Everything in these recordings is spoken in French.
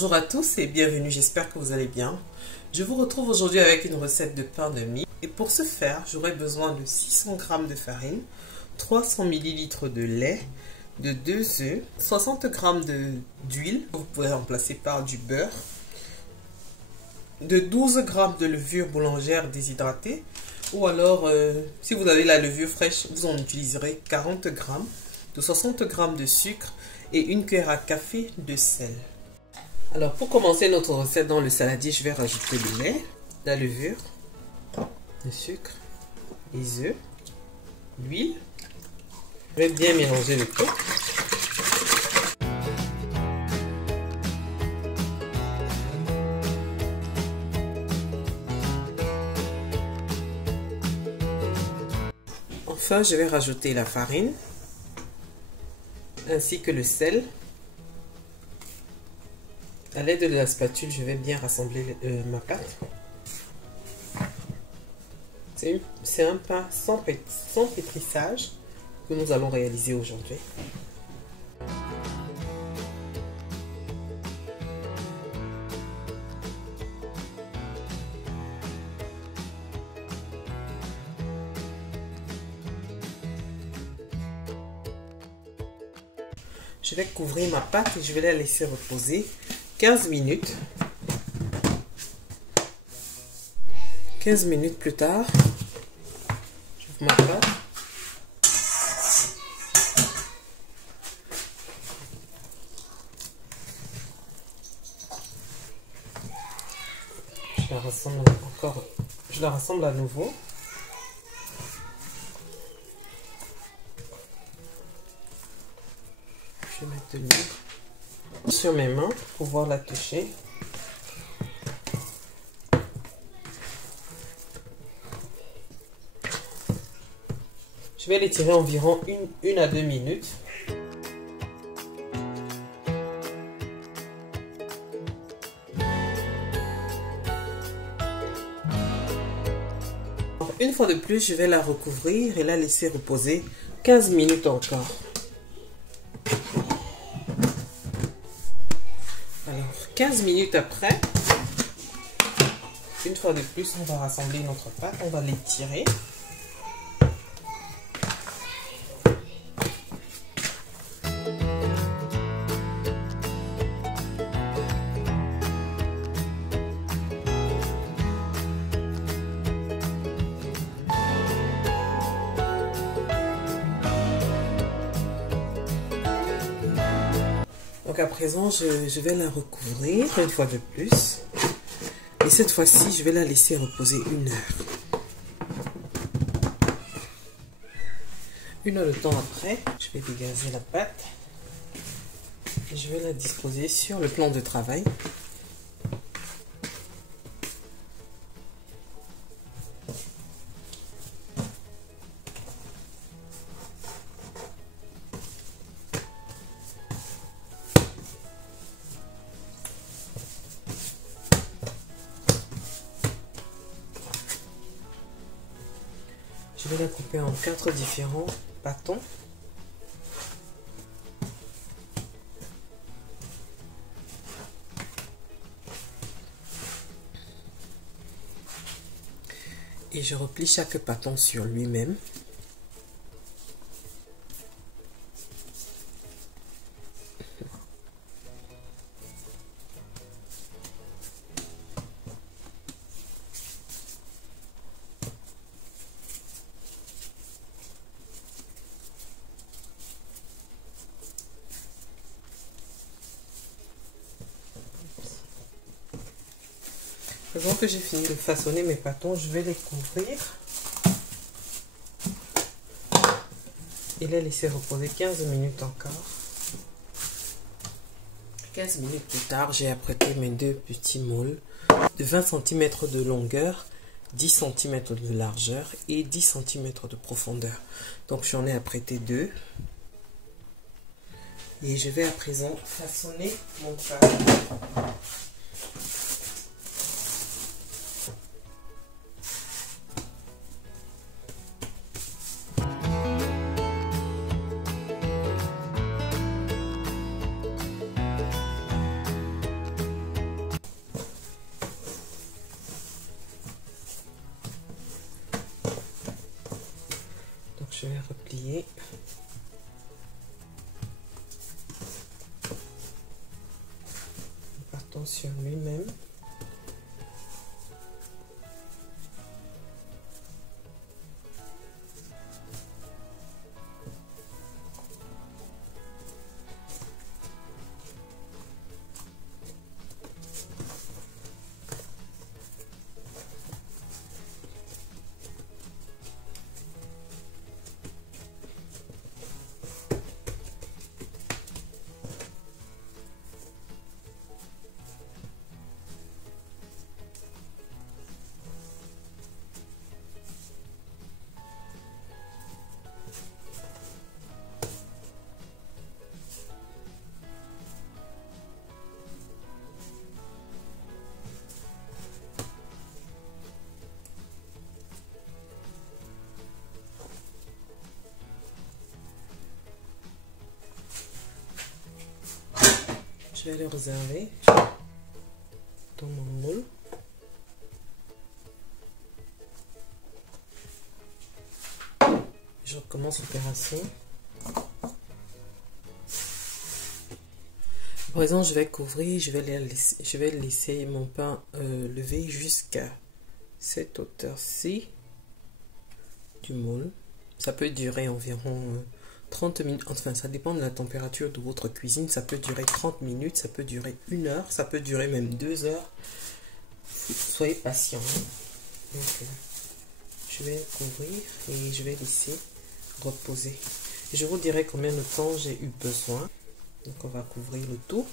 Bonjour à tous et bienvenue, j'espère que vous allez bien. Je vous retrouve aujourd'hui avec une recette de pain de mie. Et pour ce faire, j'aurai besoin de 600 g de farine, 300 ml de lait, de 2 œufs, 60 g d'huile, vous pouvez remplacer par du beurre, de 12 g de levure boulangère déshydratée, ou alors si vous avez la levure fraîche, vous en utiliserez 40 g, de 60 g de sucre et une cuillère à café de sel. Alors pour commencer notre recette dans le saladier, je vais rajouter le lait, la levure, le sucre, les œufs, l'huile. Je vais bien mélanger le tout. Enfin, je vais rajouter la farine ainsi que le sel. À l'aide de la spatule, je vais bien rassembler ma pâte. C'est un pain sans pétrissage que nous allons réaliser aujourd'hui. Je vais couvrir ma pâte et je vais la laisser reposer 15 minutes. 15 minutes plus tard, j'ouvre ma pâte. Je la rassemble à nouveau. Je vais mettre de l'huile sur mes mains pour pouvoir la toucher. Je vais l'étirer environ 1 à 2 minutes. Une fois de plus, je vais la recouvrir et la laisser reposer 15 minutes encore. Alors, 15 minutes après, une fois de plus, on va rassembler notre pâte, on va l'étirer. Donc à présent, je vais la recouvrir une fois de plus. Et cette fois-ci, je vais la laisser reposer 1 heure. 1 heure de temps après, je vais dégazer la pâte. Et je vais la disposer sur le plan de travail. Je vais la couper en 4 différents bâtons. Et je replie chaque bâton sur lui-même. Avant que j'ai fini de façonner mes bâtons, je vais les couvrir et les laisser reposer 15 minutes encore. 15 minutes plus tard, j'ai apprêté mes 2 petits moules de 20 cm de longueur, 10 cm de largeur et 10 cm de profondeur. Donc j'en ai apprêté 2. Et je vais à présent façonner mon pain. Je vais replier. Partons sur lui-même. Je vais les réserver dans mon moule. Je recommence l'opération. À présent, je vais couvrir, je vais laisser mon pain lever jusqu'à cette hauteur-ci du moule. Ça peut durer environ 30 minutes, enfin ça dépend de la température de votre cuisine, ça peut durer 30 minutes, ça peut durer 1 heure, ça peut durer même 2 heures. Soyez patient. Donc, je vais couvrir et je vais laisser reposer. Et je vous dirai combien de temps j'ai eu besoin. Donc on va couvrir le tout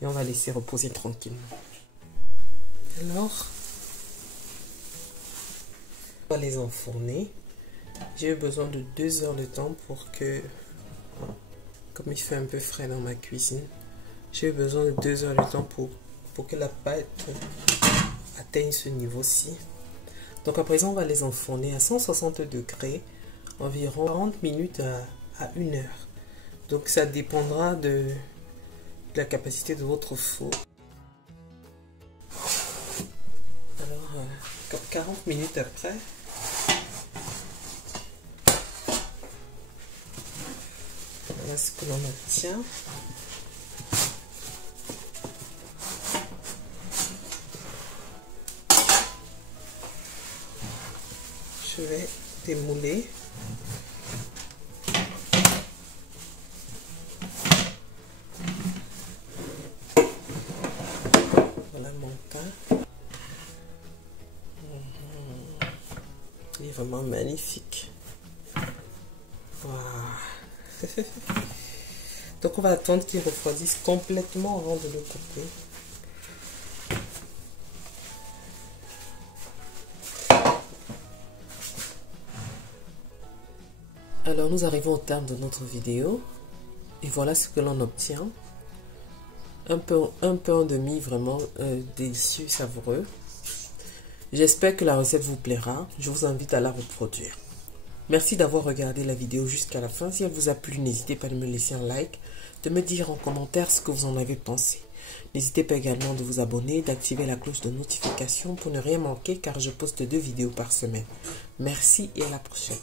et on va laisser reposer tranquillement. Alors, on va les enfourner. J'ai eu besoin de 2 heures de temps pour que, comme il fait un peu frais dans ma cuisine, j'ai eu besoin de 2 heures de temps pour que la pâte atteigne ce niveau-ci. Donc à présent, on va les enfourner à 160 degrés, environ 40 minutes à 1 heure. Donc ça dépendra de la capacité de votre four. Alors, 40 minutes après, voilà ce que l'on obtient. Je vais démouler. Voilà mon pain. Il est vraiment magnifique. Wow. Donc on va attendre qu'il refroidisse complètement avant de le couper. Alors nous arrivons au terme de notre vidéo et voilà ce que l'on obtient. Un pain en demi vraiment délicieux, savoureux. J'espère que la recette vous plaira. Je vous invite à la reproduire. Merci d'avoir regardé la vidéo jusqu'à la fin. Si elle vous a plu, n'hésitez pas à me laisser un like, de me dire en commentaire ce que vous en avez pensé. N'hésitez pas également de vous abonner, d'activer la cloche de notification pour ne rien manquer car je poste 2 vidéos par semaine. Merci et à la prochaine.